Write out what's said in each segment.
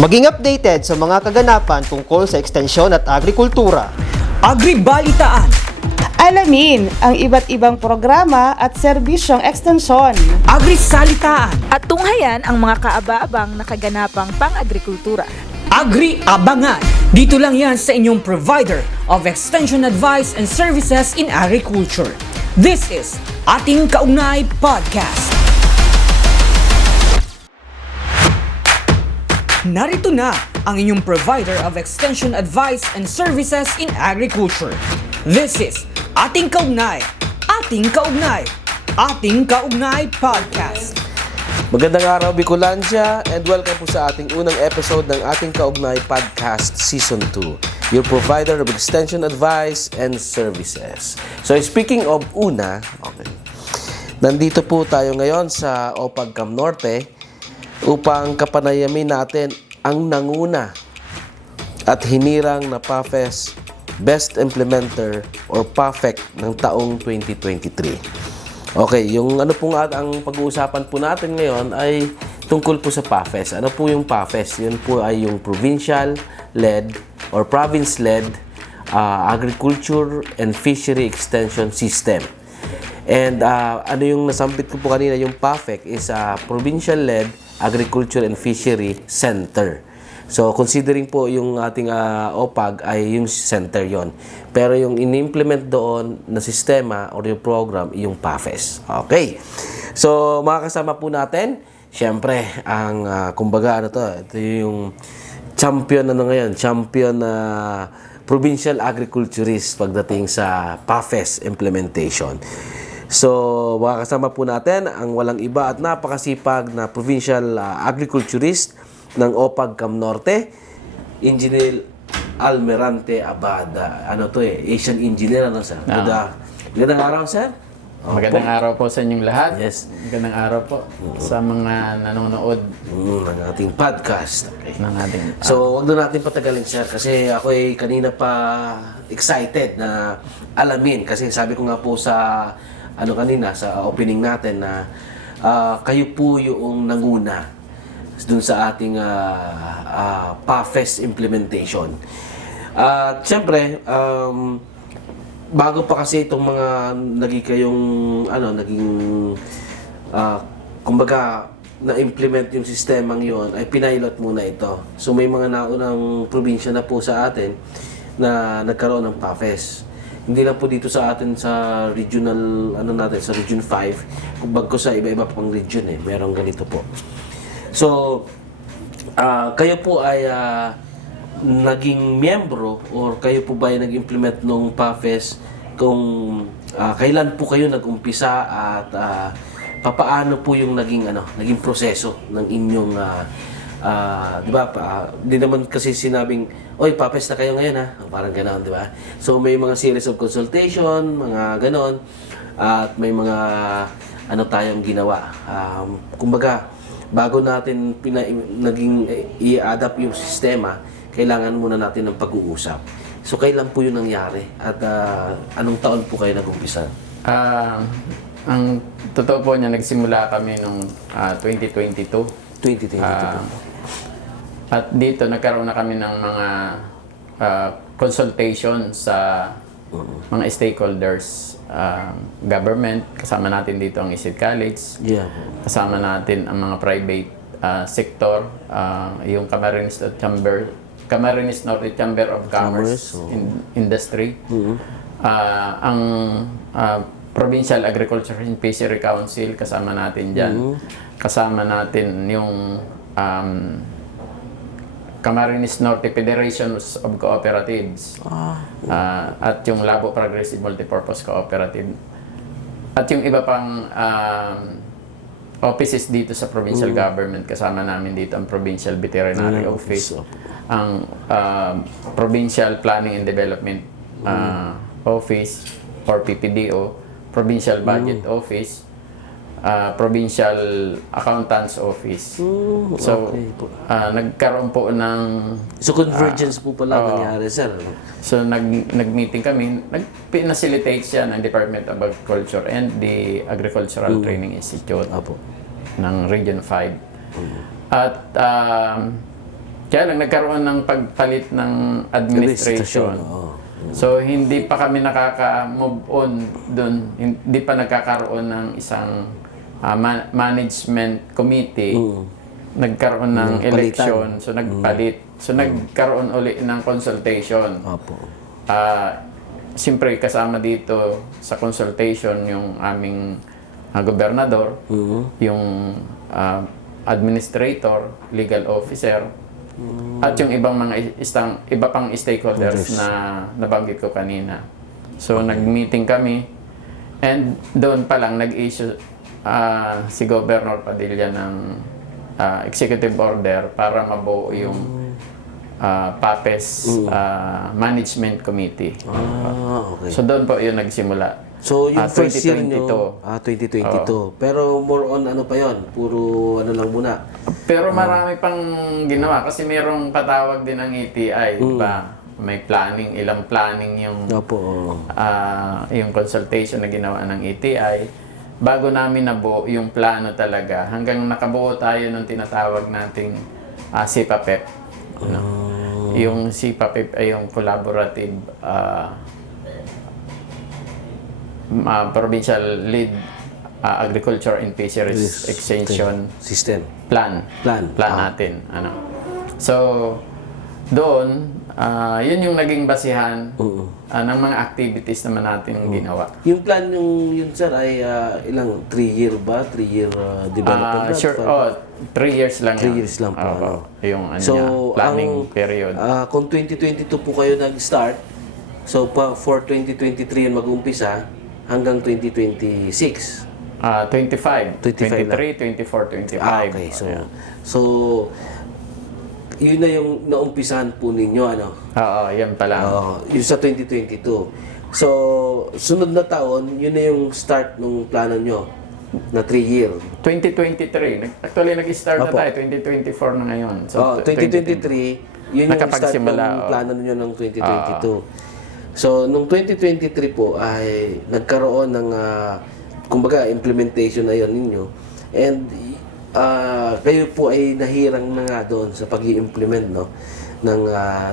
Maging updated sa mga kaganapan tungkol sa ekstensyon at agrikultura. Agribalitaan, Alamin ang iba't ibang programa at serbisyong ekstensyon. Agrisalitaan, At tunghayan ang mga kaaba-abang na kaganapang pang-agrikultura. Agri-abangan. Dito lang yan sa inyong provider of extension advice and services in agriculture. This is Ating Kaugnay Podcast. Narito na ang inyong provider of extension advice and services in agriculture. This is Ating Kaugnay, Ating Kaugnay, Ating Kaugnay Podcast. Magandang araw, Bicolandia, and welcome po sa ating unang episode ng Ating Kaugnay Podcast Season 2, your provider of extension advice and services. So speaking of una, nandito po tayo ngayon sa OPAG Cam Norte upang kapanayamin natin ang nanguna at hinirang na PAFES Best Implementer or PAFEC ng taong 2023. Okay, yung ano po nga ang pag-uusapan po natin ngayon ay tungkol po sa PAFES. Ano po yung PAFES? Yun po ay yung provincial-led or province-led agriculture and fishery extension system. And ano yung nasambit ko po kanina, yung PAFEC is provincial-led Agriculture and Fishery Center. So, considering po yung ating OPAG ay yung center yon. Pero yung in-implement doon na sistema or yung program, yung PAFES. Okay. So, makakasama po natin, syempre, ang kumbaga, ito yung champion champion provincial agriculturist pagdating sa PAFES implementation. So, makakasama po natin ang walang iba at napakasipag na provincial agriculturist ng OPAG Cam Norte, Engineer Almirante Abada. Asian engineer, sir? Magandang araw, sir. Magandang araw po sa inyong lahat. Yes. Magandang araw po sa mga nanonood ng ating podcast. Okay. ng ating... So, wag na natin patagalin, sir, kasi ako ay kanina pa excited na alamin. Kasi sabi ko nga po sa kanina sa opening natin na kayo po yung nanguna dun sa ating PAFES implementation. At syempre, bago pa kasi itong mga kumbaga na-implement yung sistemang yon ay pinilot muna ito. So may mga naunang probinsya na po sa atin na nagkaroon ng PAFES. Hindi lang po dito sa atin sa regional, sa Region 5, kumbaga sa iba-iba pang region merong ganito po. So, kayo po ay naging miyembro or kayo po ba ay nag-implement ng PAFES kung kailan po kayo nag-umpisa at papaano po yung naging proseso ng inyong di ba? Di naman kasi sinabing, oy, PAFES na kayo ngayon parang gano'n, di ba? So may mga series of consultation, mga gano'n, at may mga tayong ginawa. Kumbaga, bago natin naging i-adapt yung sistema, kailangan muna natin ng pag-uusap. So kailan po yun nangyari? At anong taon po kayo nag-umpisa? ang totoo po niya, nagsimula kami noong 2022. 2022. At dito nagkaroon na kami ng mga consultation sa mga stakeholders, government, kasama natin dito ang ISID College, Yeah. kasama natin ang mga private sector, yung Camarines Norte Chamber of Commerce, Industry, ang Provincial Agriculture and Fishery Council, kasama natin dyan, kasama natin yung Camarines Norte Federation of Cooperatives, at yung Labo Progressive Multipurpose Cooperative, at yung iba pang offices dito sa provincial government. Kasama namin dito ang Provincial Veterinary Office, ang Provincial Planning and Development Office or PPDO, Provincial Budget Office, Provincial Accountants Office. So, nagkaroon po ng... So, convergence po pala nangyari, sir. So, nag-meeting kami. Nag-facilitate siya ng Department of Agriculture and the Agricultural Training Institute ng Region 5. At Kaya lang nagkaroon ng pagpalit ng administration. Oo. So hindi pa kami nakaka-move on doon. Hindi pa nagkakaroon ng isang management committee. Nagkaroon ng Palitan. election. So nagpalit. So nagkaroon uli ng consultation. Opo. Siyempre kasama dito sa consultation yung aming gobernador, yung administrator, legal officer, at yung ibang mga iba pang stakeholders na nabanggit ko kanina. So nag-meeting kami and doon pa lang nag-issue si Governor Padilla ng executive order para mabuo yung PAPES Management Committee. Okay. So doon po yun nagsimula. So, yung first year 2022. nyo, 2022. Pero more on ano pa yon, puro ano lang muna. Pero marami pang ginawa kasi mayroong patawag din ng ETI, di ba? May planning, ilang planning yung Opo. yung consultation na ginawa ng ETI. Bago namin nabuo yung plano talaga, hanggang nakabuo tayo ng tinatawag nating CPAPEP. No? Yung CPAPEP ay yung Collaborative Provincial Lead Agriculture and Fisheries Extension System. Plan natin. So, doon, yun yung naging basihan ng mga activities naman natin ginawa. Yung plan yun sir ay ilang 3 year ba? 3 year development? Sure, 3 years lang 3 yun. years lang po. Oo, yung So, niya, planning ang, period. Kung 2022 po kayo nag-start, so for 2023 yun mag-umpisa hanggang 2026. 25, 25 23, 24, 25. Okay, Ayan. so yun na yung naumpisahan po ninyo, ano? Oo, yan pa lang. Yung sa 2022. So, sunod na taon, yun na yung start ng plano nyo na 3 year. 2023. Actually, nag-start na Opo. tayo. 2024 na ngayon. So, 2023, yun yung start ng Nakapagsimula, plano nyo ng 2022. So, nung 2023 po ay nagkaroon ng, kumbaga, implementation na yun ninyo. And kayo po ay nahirang na nga doon sa pag-i-implement ng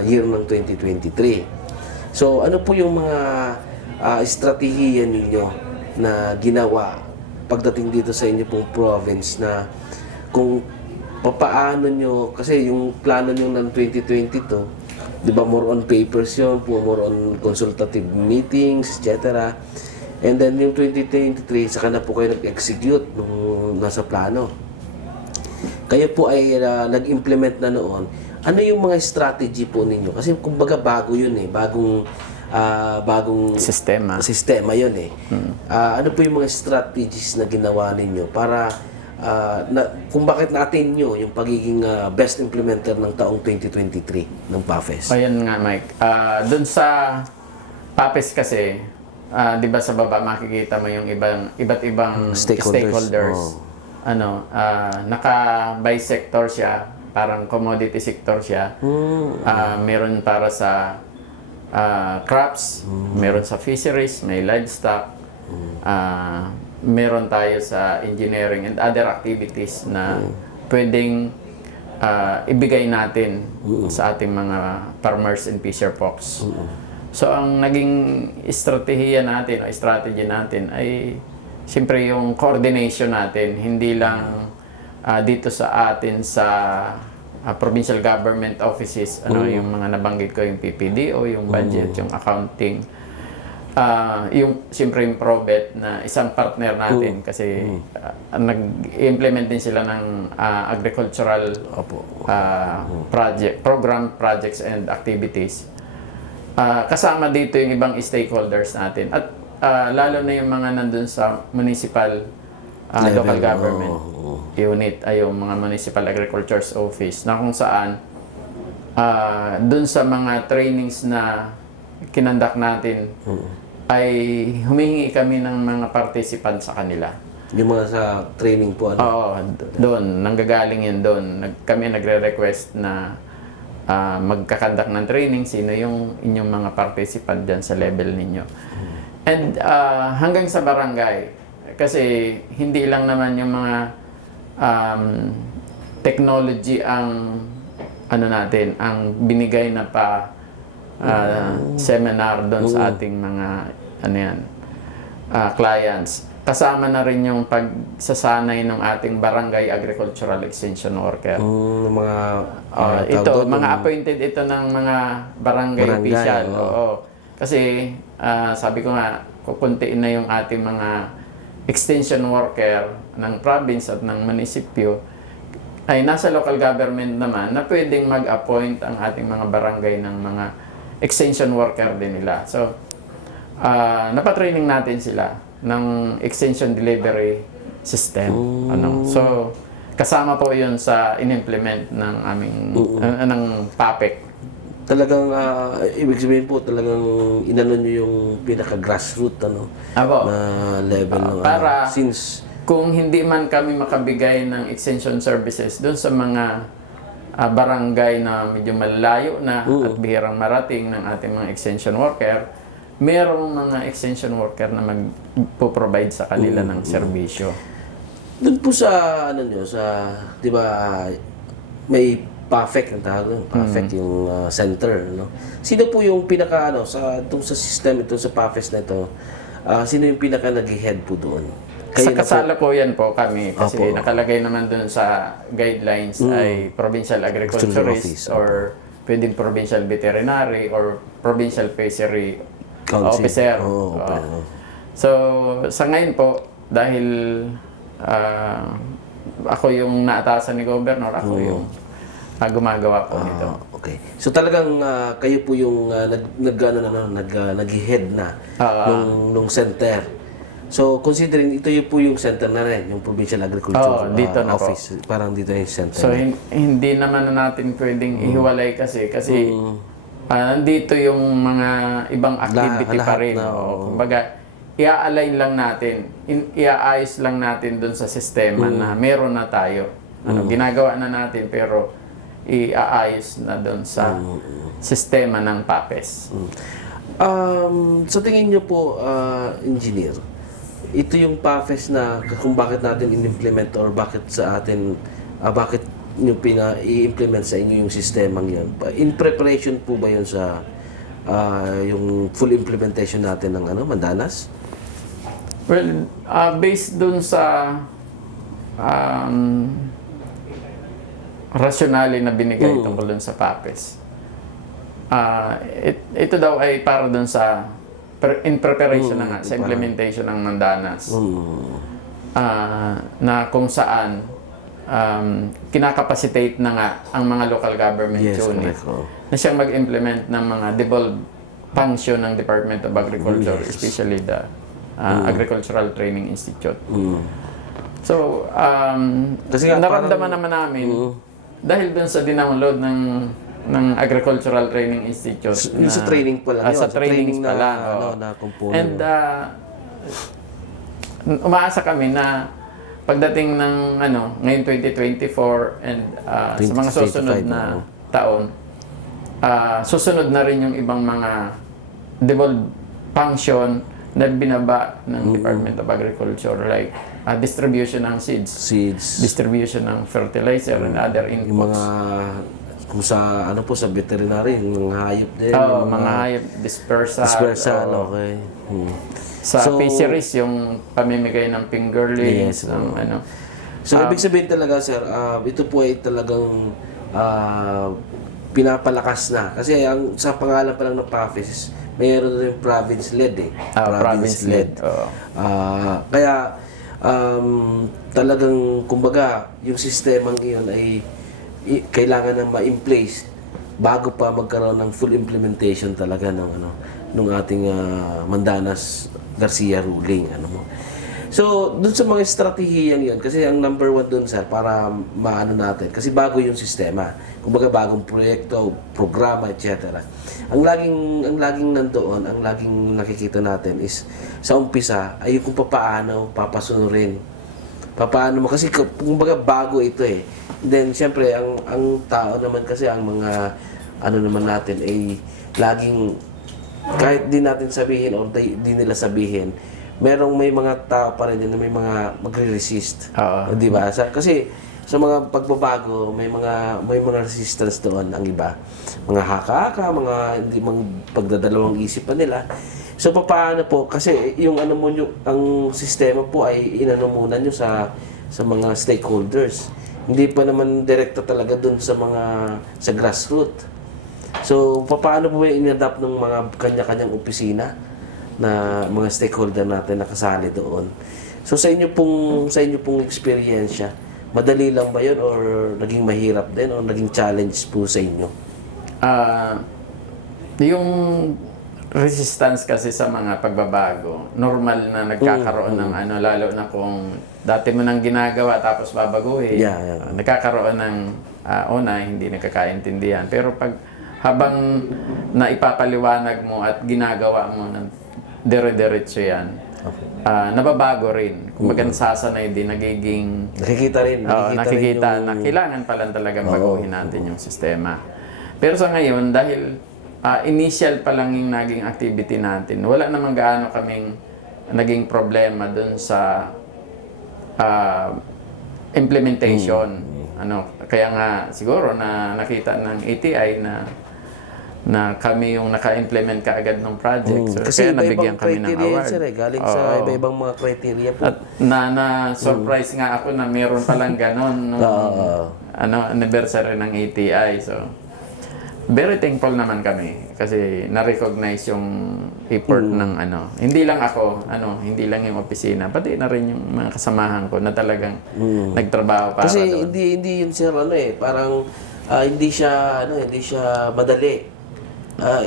year ng 2023. So, ano po yung mga estratehiya ninyo na ginawa pagdating dito sa inyo pong province na kung papaano nyo, kasi yung plano nyo ng 2022, di ba, more on papers yun, more on consultative meetings, etc. And then yung 2023, saka na po kayo nag-execute nung nasa plano. Kayo po ay nag-implement na noon. Ano yung mga strategy po ninyo? Kasi kumbaga bago yun eh, bagong sistema yun eh. Ano po yung mga strategies na ginawa ninyo para kung bakit natin nyo yung pagiging best implementer ng taong 2023 ng PAFES? Ayan nga, Mike. Doon sa PAPES kasi, di ba sa baba makikita mo yung iba't ibang stakeholders. Naka-bisector siya, parang commodity sector siya. Meron para sa crops, meron sa fisheries, may livestock, meron tayo sa engineering and other activities na pwedeng ibigay natin sa ating mga farmers and fisher folks. So, ang naging strategy natin ay siyempre yung coordination natin, hindi lang dito sa atin sa provincial government offices, yung mga nabanggit ko, yung PPDO, yung budget, yung accounting, yung siyempre yung PROBET na isang partner natin kasi nag-implement din sila ng agricultural projects and activities. Kasama dito yung ibang stakeholders natin at lalo na yung mga nandun sa municipal local government unit ay yung mga municipal agriculture's office na kung saan dun sa mga trainings na kinandak natin ay humingi kami ng mga participant sa kanila. Yung mga sa training po, ano? Oo, doon. Nanggagaling yun doon. Kami nagre-request na magkakandak ng training, sino yung inyong mga participant dyan sa level ninyo. And hanggang sa barangay, kasi hindi lang naman yung mga technology ang ano natin, ang binigay na seminar doon sa ating mga clients. Kasama na rin yung pagsasanay ng ating barangay agricultural extension worker. Mga Ito, mga appointed ito ng mga barangay official. oo. Oo. Kasi sabi ko nga, kukuntiin na yung ating mga extension worker ng province at ng munisipyo, ay nasa local government naman na pwedeng mag-appoint ang ating mga barangay ng mga extension worker din nila. So, napatraining natin sila ng extension delivery system. So, kasama po yun sa in-implement ng aming ng PAPEC. Talagang, ibig sabihin po, talagang inano nyo yung pinaka-grassroots Apo. na level ng Para since kung hindi man kami makabigay ng extension services doon sa mga barangay na medyo malayo na at bihirang marating ng ating mga extension worker, merong mga extension worker na magpo-provide sa kanila ng serbisyo. doon po sa di ba, may PAFEC ang tawag doon, PAFEC yung center, no? Sino po yung pinaka itong sa system, itong sa PAFEC na ito, sino yung pinaka nag-head po doon? Sa na po? kasalukuyan po kami kasi Opo. nakalagay naman doon sa guidelines ay provincial agriculturist Office, or pwedeng provincial veterinary or provincial fishery Council. officer. Oo, okay. So, sa ngayon po, dahil ako yung naatasan ni Governor, ako yung gumagawa po nito. Okay. So talagang kayo po yung nag-head na nung center. So considering ito yung po yung center na rin, yung Provincial Agriculture dito na po. Office. Parang dito yung center. So, hindi naman na natin pwedeng ihiwalay kasi nandito yung mga ibang activity pa lahat rin. na, Kumbaga, i-align lang natin, iaayos lang natin doon sa sistema na meron na tayo. Ginagawa na natin pero iaayos na doon sa sistema ng PAPES. Sa tingin niyo po, engineer, ito yung PAFES na kung bakit natin in-implement or bakit sa atin, bakit nyo i-implement sa inyo yung sistemang yun? In preparation po ba yun sa yung full implementation natin ng Mandanas? Well, based dun sa rationale na binigay tungkol dun sa PAPES, ito daw ay para dun sa in preparation na nga, sa implementation ng Mandanas. Na kung saan kinakapacitate na nga ang mga local government unit na siyang mag-implement ng mga devolved function ng Department of Agriculture, especially the Agricultural Training Institute. So, Kasi nga, naramdaman naman namin dahil dun sa dinownload ng Agricultural Training Institute. Yung sa training pa lang yun. Sa training pa lang. na component. And umaasa kami na pagdating ng ngayon 2024 and sa mga susunod 2025, na taon, susunod na rin yung ibang mga devolved function na binaba ng Department of Agriculture like distribution ng seeds, distribution ng fertilizer and other inputs. Yung mga kung sa sa veterinary, yung mga hayop din. Mga hayop, dispersal. Okay. Sa fisheries, yung pamimigay ng fingerlings, ng So, ibig sabihin talaga, sir, ito po ay talagang pinapalakas na. Kasi sa pangalan pa lang ng PAFES, mayroon rin province-led eh. Province-led. Kaya, talagang, kumbaga, yung sistemang iyon ay kailangan na ma-in-place bago pa magkaroon ng full implementation talaga ng ating Mandanas Garcia ruling. So, dun sa mga estratehiyang yun, kasi ang number one dun, sir, para maano natin, kasi bago yung sistema, kumbaga bagong proyekto, programa, etc. Ang laging nandoon, ang laging nakikita natin is, sa umpisa, ay kung paano papasunurin. Paano mo, kasi kumbaga bago ito eh. Then, siyempre, ang tao naman kasi, ang mga, naman natin, ay laging, kahit di natin sabihin o di nila sabihin, may mga tao pa rin din na may mga magre-resist. Di ba? Kasi sa mga pagbabago, may mga resistance doon ang iba. Mga haka-haka, mga hindi pagdadalawang isip pa nila. So paano po kasi yung ang sistema po ay inano muna nyo sa mga stakeholders. Hindi pa naman direkta talaga doon sa grassroots. So paano po in-adapt ng mga kanya-kanyang opisina na mga stakeholder natin nakasali doon? So sa inyo pong experience, madali lang ba 'yon or naging mahirap din or naging challenge po sa inyo? Yung resistance kasi sa mga pagbabago, normal na nagkakaroon ng lalo na kung dati mo nang ginagawa tapos babaguhin. Nagkakaroon ng hindi nakakaintindihan. Pero habang naipapaliwanag mo at ginagawa mo ng dire-diretso yan, nababago rin. Kung sasanay din, nagiging... Nakikita na kailangan pala talagang baguhin natin yung sistema. Pero sa ngayon, dahil initial pa lang yung naging activity natin, wala namang gaano kaming naging problema dun sa implementation. Kaya nga siguro na nakita ng ATI na kami yung naka-implement kaagad ng project. So, kasi kaya nabigyan kami ng award. Galing sa iba-ibang mga criteria po. At na-surprise nga ako na meron palang ganon anniversary ng ATI. So, very thankful naman kami kasi na-recognize yung effort ng hindi lang ako, hindi lang yung opisina, pati na rin yung mga kasamahan ko na talagang nagtrabaho para kasi doon. hindi yun sir parang hindi siya madali.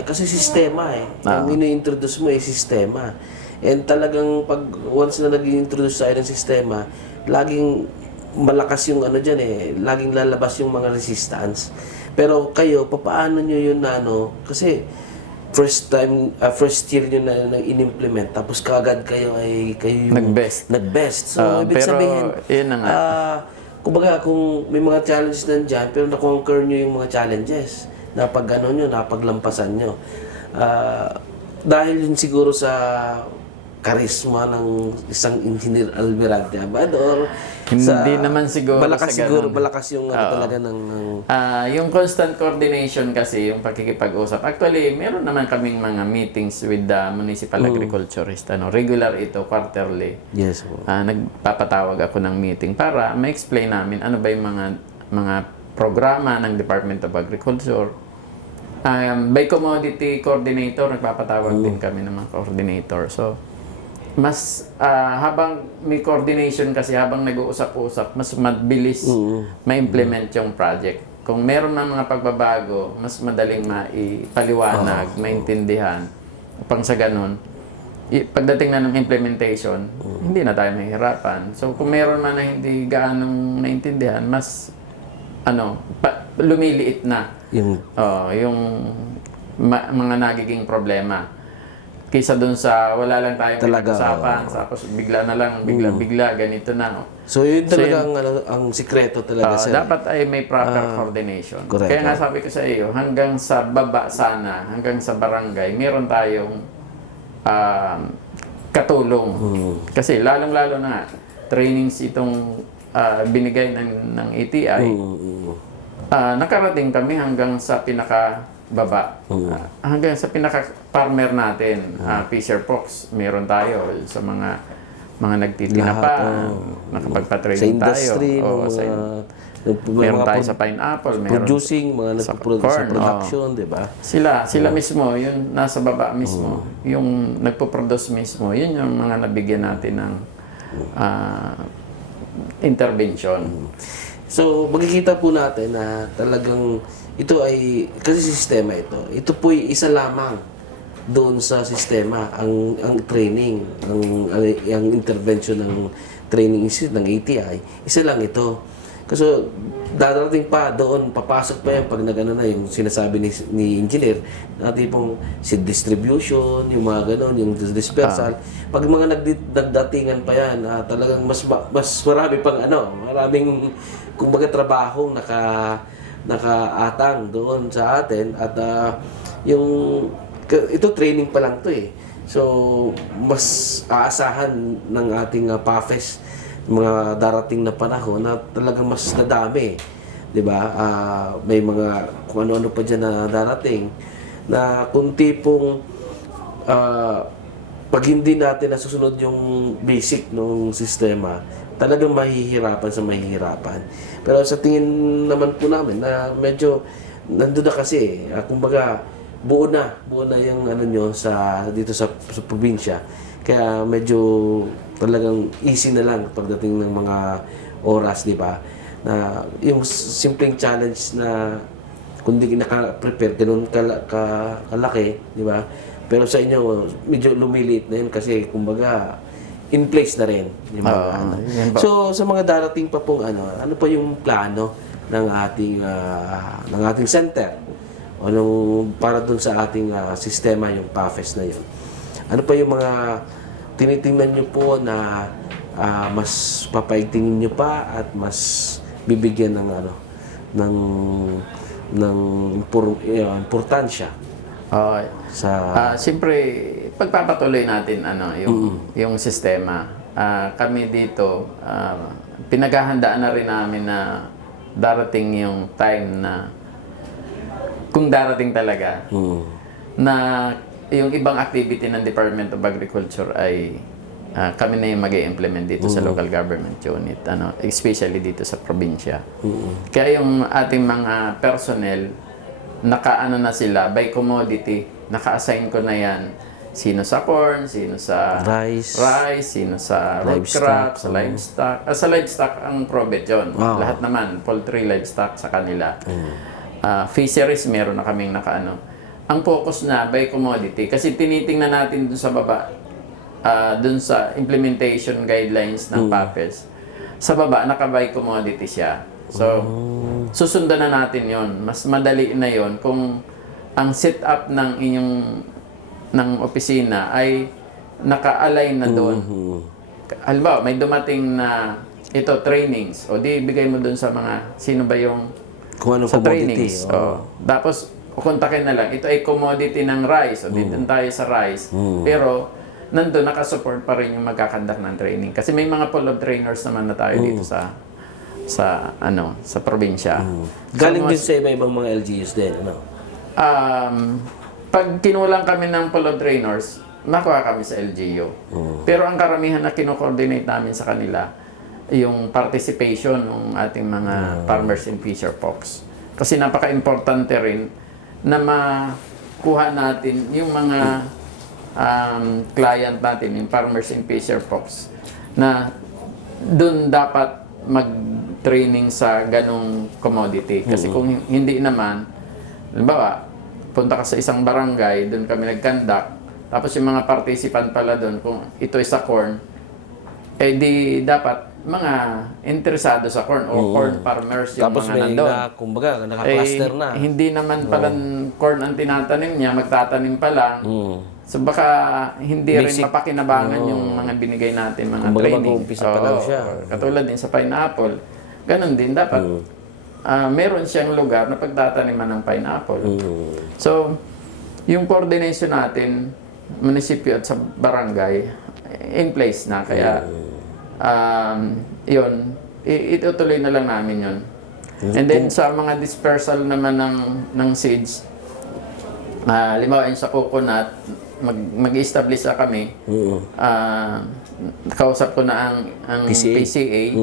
Kasi sistema Yung ini-introduce mo sistema. And talagang once na nag-introduce tayo ng sistema, laging malakas yung laging lalabas yung mga resistance. Pero kayo, paano nyo yun kasi first year nyo na in-implement, tapos kaagad kayo yung nag-best. So, ibig sabihin, yun na nga. kumbaga, kung may mga challenges nandyan, pero na-conquer nyo yung mga challenges, napaglampasan nyo. Dahil yun siguro sa karisma ng isang Engineer Almirante Abad or hindi naman siguro malakas sa ganun. malakas yung talaga ng yung constant coordination kasi, yung pakikipag-usap. Actually, meron naman kaming mga meetings with the municipal agriculturist. Regular ito, quarterly. Yes po. Nagpapatawag ako ng meeting para ma-explain namin ano ba yung mga programa ng Department of Agriculture. By commodity coordinator, nagpapatawag din kami ng mga coordinator. So, mas habang may coordination kasi, habang nag-uusap-usap, mas mabilis ma-implement yung project. Kung meron ng mga pagbabago, mas madaling maipaliwanag, maintindihan. Upang sa ganun, pagdating na ng implementation, hindi na tayo mahihirapan. So, kung meron man na hindi gaanong naintindihan, mas lumiliit na yung mga nagiging problema. Kaysa dun sa wala lang tayong pinag-usapan, tapos bigla na lang, bigla, ganito na. So yun talaga ang sikreto talaga sir. Dapat ay may proper coordination. Correct. Kaya nga sabi ko sa iyo, hanggang sa baba sana, hanggang sa barangay, meron tayong katulong. Kasi lalong-lalo na trainings itong binigay ng ATI. Nakarating kami hanggang sa pinaka-baba. Hanggang sa pinaka-farmer natin. Fisher Fox, meron tayo sa mga nagtitinapa. Nakapagpa-training tayo. Sa industry, meron tayo sa pineapple, meron producing, mga sa production, di ba? Sila mismo, yun nasa baba mismo. Yung nagpo-produce mismo, yun yung mga nabigyan natin ng intervention. So, makikita po natin na talagang ito ay, kasi sistema ito po ay isa lamang doon sa sistema, ang training, ang intervention ng training institute ng ATI, isa lang ito. Kasi dadating pa doon, papasok pa yan pag na yung sinasabi ni engineer, na tipong seed distribution, yung mga ganon, yung dispersal. Pag mga nagdatingan pa yan, talagang mas marami pang maraming kumbaga trabahong nakaatang doon sa atin at ito training pa lang to So mas aasahan ng ating PAFES mga darating na panahon na talagang mas nadami. 'Di ba? May mga kung ano-ano pa diyan na darating na kung tipong pag hindi natin nasusunod yung basic ng sistema, talagang mahihirapan. Pero sa tingin naman po namin na medyo nandun na kasi, kumbaga buo na yung ano nyo dito sa probinsya. Kaya medyo talagang easy na lang pagdating ng mga oras, di ba? Na yung simpleng challenge na kung di naka-prepare, ganun kalaki, di ba? Pero sa inyo, medyo lumiliit na yun kasi, kumbaga, in place na rin. Yung mga, yun ba? So, sa mga darating pa pong ano pa yung plano ng ating center? O para dun sa ating sistema, yung PAFES na yun. Ano pa yung mga tinitingnan nyo po na mas papaigtingin nyo pa at mas bibigyan ng importansya Siyempre, pagpapatuloy natin yung sistema. Kami dito, pinaghahandaan na rin namin na darating yung time na kung darating talaga na yung ibang activity ng Department of Agriculture ay kami na yung mag-i-implement dito sa local government unit, especially dito sa probinsya. Kaya yung ating mga personnel, nakaano na sila by commodity, naka-assign ko na yan sino sa corn, sino sa rice, sino sa root crop, sa livestock. Sa livestock ang probate yun. Lahat naman, poultry, livestock sa kanila. Fisheries, meron na kaming nakaano. Ang focus na by commodity, kasi tinitingnan natin dun sa baba, dun sa implementation guidelines ng PAFES, sa baba, naka-by commodity siya. So, susundan na natin yon. Mas madali na yon kung ang setup ng inyong opisina ay naka-align na doon. Halimbawa, may dumating na trainings. O di, bigay mo doon sa mga, sino ba yung kung ano sa commodity. trainings. Tapos, kontakin na lang. Ito ay commodity ng rice. O di, doon tayo sa rice. Pero, nandun, nakasupport pa rin yung magkakandak ng training. Kasi may mga pool of trainers naman na tayo dito sa probinsya. Galing din sa iba-ibang mga LGUs din, ano? Pag kinulang kami ng pool of trainers, makuha kami sa LGU. Pero ang karamihan na kino-coordinate namin sa kanila, yung participation ng ating mga farmers and fisher folks. Kasi napaka-importante rin na makuha natin yung mga client natin, yung farmers and fisher folks, na dun dapat mag-training sa ganong commodity. Kasi kung hindi naman, halimbawa, punta ka sa isang barangay, doon kami nag-conduct, tapos yung mga participant pala doon, kung ito ay sa corn, eh di dapat mga interesado sa corn o corn farmers yung tapos mga may nandun. kumbaga, naka-cluster na. Hindi naman palang corn ang tinatanim niya, magtatanim pa lang. So baka hindi rin mapakinabangan yung mga binigay natin, mga kumbaga training. mag-uumpisa pa lang siya. Katulad din sa pineapple. Ganon din, dapat meron siyang lugar na pagtataniman ng pineapple. So, yung coordination natin, munisipyo at sa barangay, in place na. Kaya, yun, itutuloy na lang namin yun. And then, sa mga dispersal naman ng seeds, halimbawa yun sa coconut, mag-establish na kami. Kausap ko na ang PCA.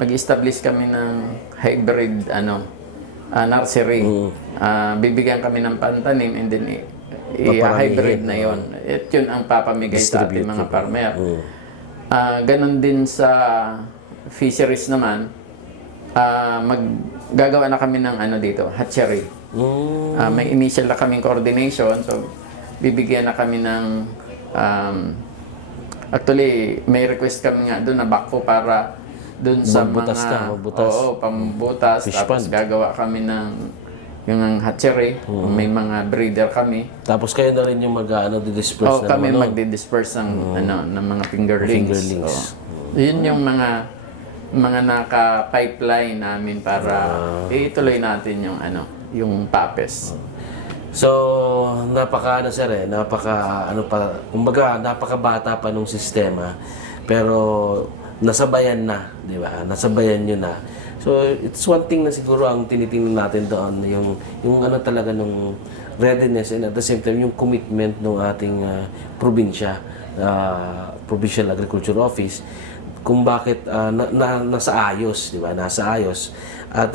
Mag-establish kami ng hybrid nursery. Bibigyan kami ng pantanim and then i-hybrid na yon. At yun ang papamigay sa ating mga farmer. Ganon din sa fisheries naman. Maggagawa na kami ng dito, hatchery. May initial na kaming coordination, so bibigyan na kami ng actually may request kami nga doon na backhoe para doon sa pambutas. Tapos gagawa kami ng yung hatchery, may mga breeder kami. Tapos kayo na rin yung mag-disperse na kami magdi-disperse ng ng mga fingerlings. Yun yung mga naka-pipeline namin para ituloy natin yung yung PAFES. So, kumbaga napakabata pa nung sistema. Pero nasabayan na, di ba? Nasabayan nyo na. So, it's one thing na siguro ang tinitingnan natin doon, yung ano talaga nung readiness and at the same time yung commitment ng ating probinsya, Provincial Agriculture Office, kung bakit nasa ayos, di ba? Nasa ayos. At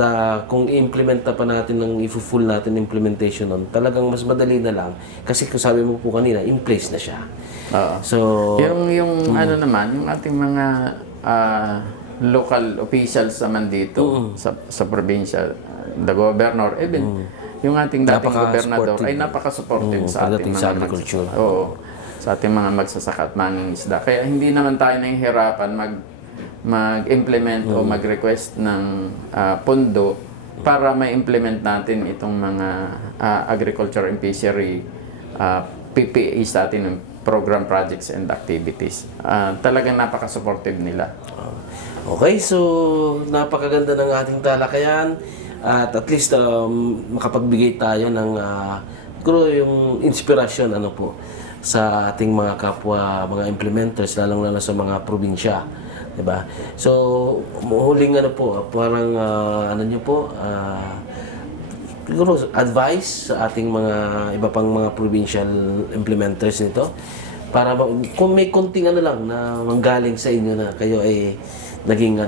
kung i-implement na pa natin ng i-full natin implementation nun, talagang mas madali na lang. Kasi kung sabi mo po kanina, in place na siya. Oo. So, Yung ano naman, yung ating mga local officials naman dito sa probinsya, the governor, even yung ating dating gobernador ay napaka-supportive sa ating pagdating mga sa agriculture. Oo, sa ating mga magsasaka at mangingisda. Kaya hindi naman tayo nahihirapan mag-implement o mag-request ng pondo para ma-implement natin itong mga agriculture and fishery PPAs natin ng program projects and activities. Talagang napaka-supportive nila. okay, so napakaganda ng ating talakayan at least makapagbigay tayo ng siguro yung inspirasyon ano po sa ating mga kapwa, mga implementers, lalong-lalo sa mga probinsya. Diba? So, huling ano po, parang ano nyo po, siguro advice sa ating mga iba pang mga provincial implementers nito para kung may konting ano lang na manggaling sa inyo na kayo ay naging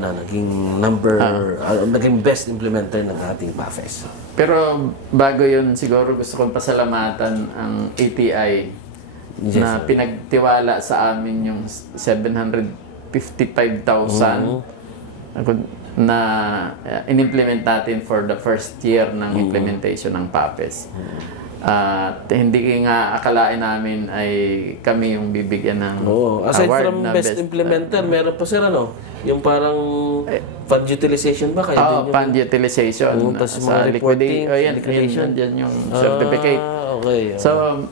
naging best implementer ng ating PAFES. Pero bago yun, siguro gusto kong pasalamatan ang ATI na pinagtiwala sa amin yung 755,000 na in-implement natin for the first year ng implementation ng PAPES. At hindi nga akalain namin ay kami yung bibigyan ng Aside award from na best implementer, meron pa sir ano, yung parang fund utilization ba kayo? fund utilization tapos sa mga reporting, liquidation. Yan yung certificate. Okay. So,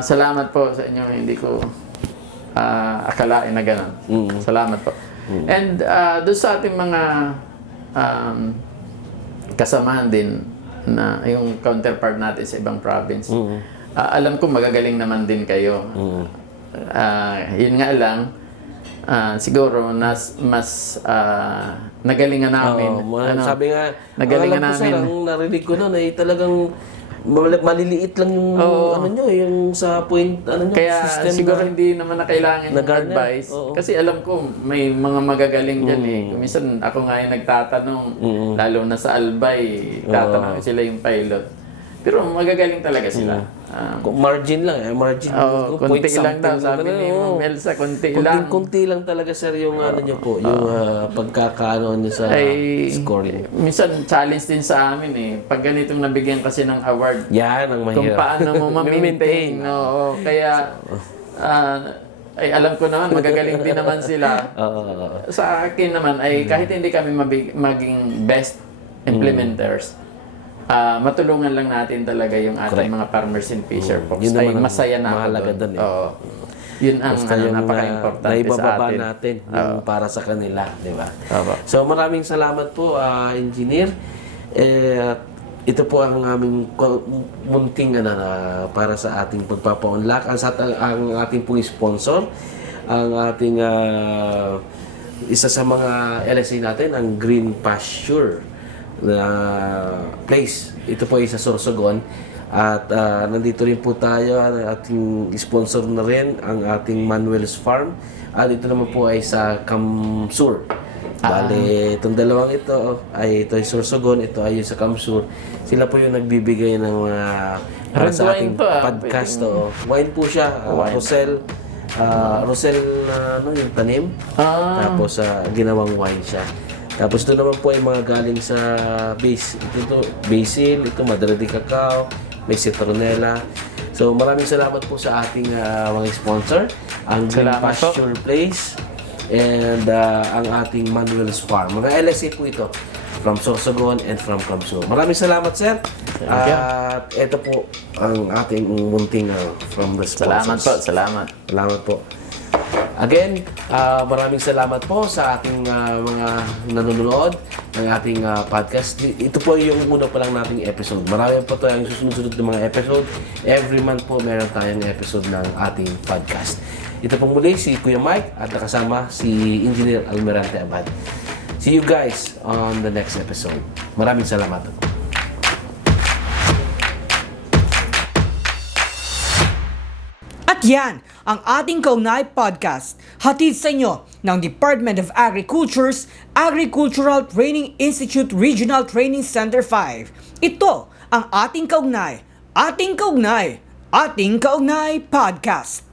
salamat po sa inyo. Hindi ko akalain na gano'n. Salamat po. And doon sa ating mga kasamahan din na yung counterpart natin sa ibang province, alam ko magagaling naman din kayo. Yun nga lang, siguro mas nagalingan namin. Sabi nga, nagalingan alam ko, namin. sir, ang narinig ko noon ay talagang maliliit lang yung ano nyo, yung sa point ano nyo, Kaya system siguro na, hindi naman na kailangan ng Garner. advice. Oo. Kasi alam ko may mga magagaling dyan eh. Minsan ako nga yung nagtatanong, lalo na sa Albay, tatanong sila yung pilot. Pero magagaling talaga sila. margin lang margin. Konti point lang daw, something sabi na, ni oo. Melsa, konti lang. Kunti lang talaga sir yung ano nyo po, yung pagkakaano nyo sa scoring. Minsan challenge din sa amin eh. Pag ganitong nabigyan kasi ng award, Yan ang kung mahirap. paano mo ma-maintain. Oo, kaya ay alam ko naman magagaling din naman sila. Sa akin naman ay kahit hindi kami maging best implementers, matulungan lang natin talaga yung ating mga farmers and fisher folks. Yun Ay naman ang masaya na ako mahalaga doon. doon eh. Oo. Yun ang napaka-importante sa naibababa atin. natin yung para sa kanila, di ba? Opo. So maraming salamat po, engineer. Ito po ang aming munting para sa ating pagpapaunlak. Ang ating pong sponsor, ang ating isa sa mga LSA natin, ang Green Pasture na place. Ito po ay sa Sorsogon. At nandito rin po tayo, ating sponsor na rin ang ating Manuel's Farm. At ito naman po ay sa Kamsur. Bale, itong dalawang ito ay Sorsogon, ito ay sa Kamsur. Sila po yung nagbibigay ng para Red sa wine ating to, podcast. Wine po siya, Rosel. Rosel na yung tanim. Tapos ginawang wine siya. Tapos ito naman po ay mga galing sa basil, ito Madre de Cacao, may citronella. So maraming salamat po sa ating mga sponsor, ang Green Salamat Pasture Place and ang ating Manuel's Farm. Mga LSA po ito from Sorsogon and from Kamsur. Maraming salamat sir. At ito po ang ating munting from the sponsors. Salamat po, salamat. Salamat po. Again, maraming salamat po sa ating mga nanonood ng ating podcast. Ito po yung una pa lang nating episode. Marami pa tayong susunod-sunod ng mga episode. Every month po meron tayong episode ng ating podcast. Ito po muli si Kuya Mike at nakasama si Engineer Almirante Abad. See you guys on the next episode. Maraming salamat. At yan ang ating Kaugnay Podcast, hatid sa inyo ng Department of Agriculture's Agricultural Training Institute Regional Training Center 5. Ito ang ating Kaugnay Podcast.